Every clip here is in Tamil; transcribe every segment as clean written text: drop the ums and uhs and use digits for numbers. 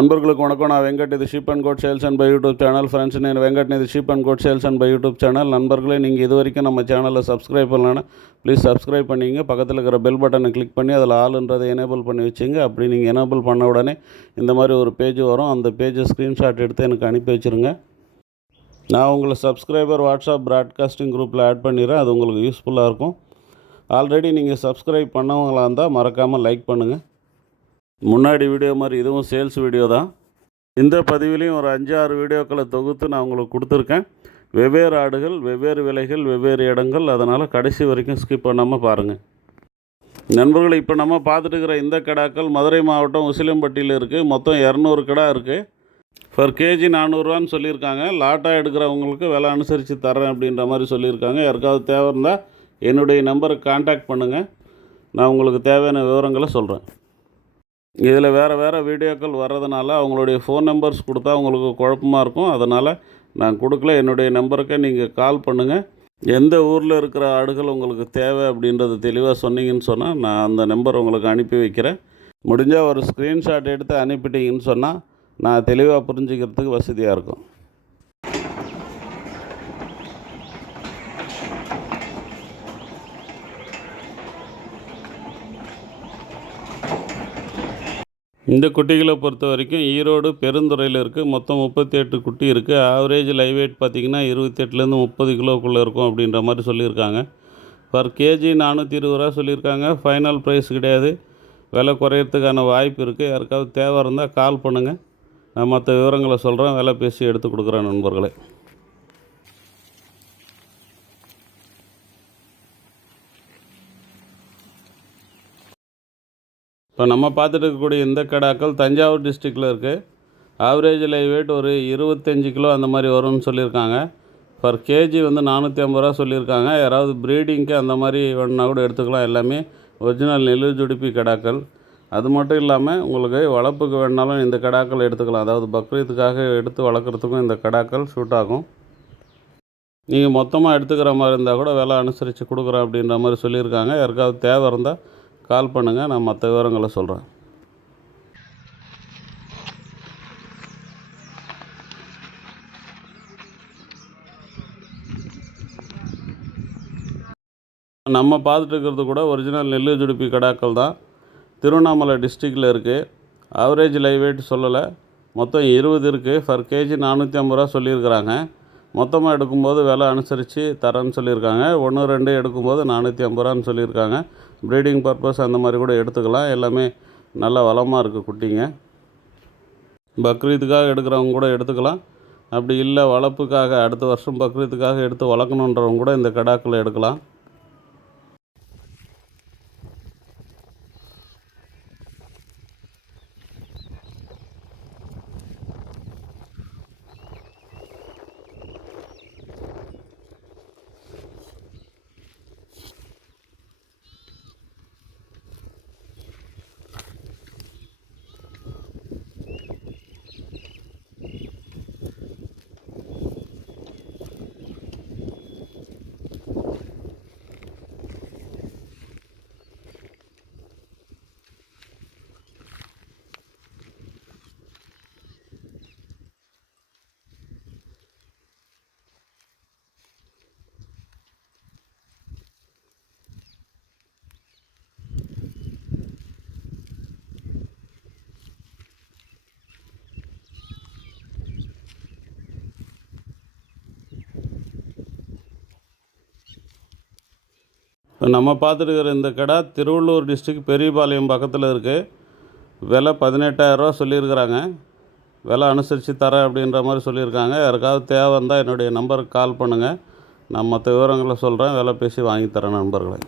நண்பர்களுக்கு வணக்கம். நான் வெங்கட். இது sheep and goat sales and buy YouTube channel. Friends, நான் வெங்கட். இது sheep and goat sales and buy YouTube channel. நண்பர்களே, நீங்கள் இது வரைக்கும் நம்ம சேனலில் சப்ஸ்கிரைப் பண்ணலன்னா ப்ளீஸ் சப்ஸ்கிரைப் பண்ணிங்க. பக்கத்தில் இருக்கிற பெல் பட்டனை கிளிக் பண்ணி அதில் ஆளுன்றதை எனேபிள் பண்ணி வச்சுங்க. அப்படி நீங்கள் எனேபிள் பண்ண உடனே இந்த மாதிரி ஒரு பேஜ் வரும். அந்த பேஜை ஸ்க்ரீன்ஷாட் எடுத்து எனக்கு அனுப்பி வச்சுருங்க. நான் உங்களை சப்ஸ்கிரைபர் வாட்ஸ்அப் ப்ராட்காஸ்டிங் குரூப்பில் ஆட் பண்ணிடுறேன். அது உங்களுக்கு யூஸ்ஃபுல்லாக இருக்கும். ஆல்ரெடி நீங்கள் சப்ஸ்கிரைப் பண்ணவங்களாக இருந்தால் மறக்காமல் லைக் பண்ணுங்கள். முன்னாடி வீடியோ மாதிரி இதுவும் சேல்ஸ் வீடியோ தான். இந்த பதிவிலையும் ஒரு 5-6 வீடியோக்களை தொகுத்து நான் உங்களுக்கு கொடுத்துருக்கேன். வெவ்வேறு ஆடுகள், வெவ்வேறு விலைகள், வெவ்வேறு இடங்கள். அதனால் கடைசி வரைக்கும் ஸ்கிப் பண்ணாமல் பாருங்கள். நண்பர்கள், இப்போ நம்ம பார்த்துட்டு இருக்கிற இந்த கிடாக்கள் மதுரை மாவட்டம் உசிலம்பட்டியில் இருக்குது. மொத்தம் 200 கிடா இருக்குது. பர் கேஜி 400 சொல்லியிருக்காங்க. லாட்டாக எடுக்கிறவங்களுக்கு விலை அனுசரித்து தரேன் அப்படின்ற மாதிரி சொல்லியிருக்காங்க. யாருக்காவது தேவை இருந்தால் என்னுடைய நம்பருக்கு கான்டாக்ட் பண்ணுங்கள். நான் உங்களுக்கு தேவையான விவரங்களை சொல்கிறேன். இதில் வேறு வீடியோக்கள் வர்றதுனால அவங்களுடைய ஃபோன் நம்பர்ஸ் கொடுத்தா உங்களுக்கு குழப்பமாக இருக்கும். அதனால் நான் கொடுக்கல. என்னுடைய நம்பருக்கு நீங்கள் கால் பண்ணுங்கள். எந்த ஊரில் இருக்கிற ஆடுகள் உங்களுக்கு தேவை அப்படின்றது தெளிவாக சொன்னீங்கன்னு சொன்னால் நான் அந்த நம்பர் உங்களுக்கு அனுப்பி வைக்கிறேன். முடிஞ்சால் ஒரு ஸ்க்ரீன்ஷாட் எடுத்து அனுப்பிட்டீங்கன்னு சொன்னால் நான் தெளிவாக புரிஞ்சுக்கிறதுக்கு வசதியாக இருக்கும். இந்த குட்டிகளை பொறுத்த வரைக்கும் ஈரோடு பெருந்துறையில் இருக்குது. மொத்தம் 38 குட்டி இருக்குது. ஆவரேஜ் லைவ் வெயிட் பார்த்திங்கன்னா 28லேருந்து 30 கிலோக்குள்ளே இருக்கும் அப்படின்ற மாதிரி சொல்லியிருக்காங்க. பர் கேஜி 420 சொல்லியிருக்காங்க. ஃபைனல் ப்ரைஸ் கிடையாது. விலை குறையிறதுக்கான வாய்ப்பு இருக்குது. யாருக்காவது தேவை இருந்தால் கால் பண்ணுங்கள். நான் மற்ற விவரங்களை சொல்கிறேன். விலை பேசி எடுத்து கொடுக்குறேன் நண்பர்களே. இப்போ நம்ம பார்த்துட்டு இருக்கக்கூடிய இந்த கடாக்கள் தஞ்சாவூர் டிஸ்ட்ரிக்டில் இருக்குது. ஆவரேஜ் லைவ் வெயிட் ஒரு 25 கிலோ அந்த மாதிரி வரும்னு சொல்லியிருக்காங்க. பர் கேஜி 450 சொல்லியிருக்காங்க. யாராவது ப்ரீடிங்க்கு அந்த மாதிரி வேணுன்னா கூட எடுத்துக்கலாம். எல்லாமே ஒரிஜினல் நெல்லு ஜுடிப்பி கடாக்கள். அது மட்டும் இல்லாமல் உங்களுக்கு வளர்ப்புக்கு வேணுனாலும் இந்த கடாக்கள் எடுத்துக்கலாம். அதாவது பக்ரீத்துக்காக எடுத்து வளர்க்குறதுக்கும் இந்த கடாக்கள் ஷூட் ஆகும். நீங்கள் மொத்தமாக எடுத்துக்கிற மாதிரி இருந்தால் கூட விலை அனுசரித்து கொடுக்குறேன் அப்படின்ற மாதிரி சொல்லியிருக்காங்க. யாருக்காவது தேவை இருந்தால் கால் பண்ணுங்கள். நான் மற்ற விவரங்களை சொல்கிறேன். நம்ம பார்த்துட்டு இருக்கிறது கூட ஒரிஜினல் நெல்லு ஜுடிப்பி கடாக்கள் தான். திருவண்ணாமலை டிஸ்ட்ரிக்டில் இருக்குது. ஆவரேஜ் லைவ் வெயிட் சொல்லலை. மொத்தம் 20 இருக்குது. பர் கேஜி 450 சொல்லியிருக்கிறாங்க. மொத்தமாக எடுக்கும்போது விலை அனுசரித்து தரேன்னு சொல்லியிருக்காங்க. 1-2 எடுக்கும்போது 450 சொல்லியிருக்காங்க. ப்ரீடிங் பர்பஸ் அந்த மாதிரி கூட எடுத்துக்கலாம். எல்லாமே நல்ல வளமாக இருக்குது குட்டிங்க. பக்ரீத்துக்காக எடுக்கிறவங்க கூட எடுத்துக்கலாம். அப்படி இல்லை வளர்ப்புக்காக அடுத்த வருஷம் பக்ரீத்துக்காக எடுத்து வளர்க்கணுன்றவங்க கூட இந்த கடாக்களை எடுக்கலாம். நம்ம பார்த்துட்டு இருக்கிற இந்த கடை திருவள்ளூர் டிஸ்ட்ரிக்ட் பெரியபாளையம் பக்கத்தில் இருக்குது. விலை 18,000 சொல்லியிருக்கிறாங்க. விலை அனுசரித்து தரேன் அப்படின்ற மாதிரி சொல்லியிருக்காங்க. யாருக்காவது தேவை இருந்தால் என்னுடைய நம்பருக்கு கால் பண்ணுங்கள். நான் மற்ற விவரங்களை சொல்கிறேன். விலை பேசி வாங்கி தரேன் நண்பர்களே.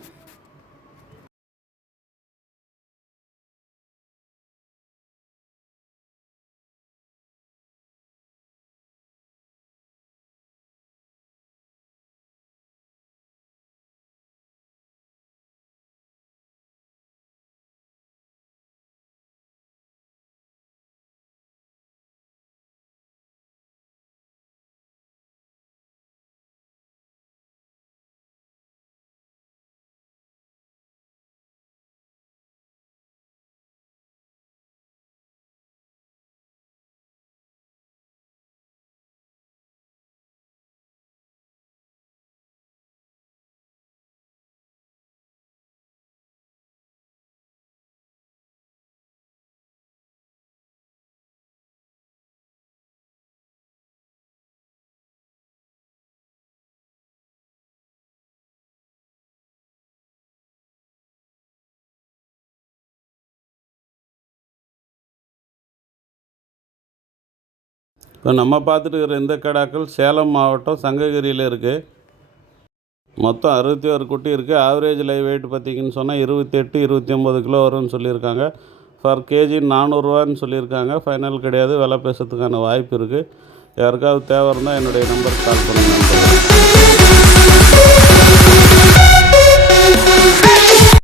இப்போ நம்ம பார்த்துட்டு இருக்கிற இந்த கிடாக்கள் சேலம் மாவட்டம் சங்ககிரியில் இருக்குது. மொத்தம் 61 குட்டி இருக்குது. ஆவரேஜ் லைவ் வெயிட் பார்த்திங்கன்னு சொன்னால் 28 29 கிலோ வரும்னு சொல்லியிருக்காங்க. பர் கேஜி 400 ரூபான்னு சொல்லியிருக்காங்க. ஃபைனல் கிடையாது, விலை பேசுறதுக்கான வாய்ப்பு இருக்குது. யாருக்காவது தேவை இருந்தால் என்னுடைய நம்பருக்கு கால் பண்ணுங்கள்.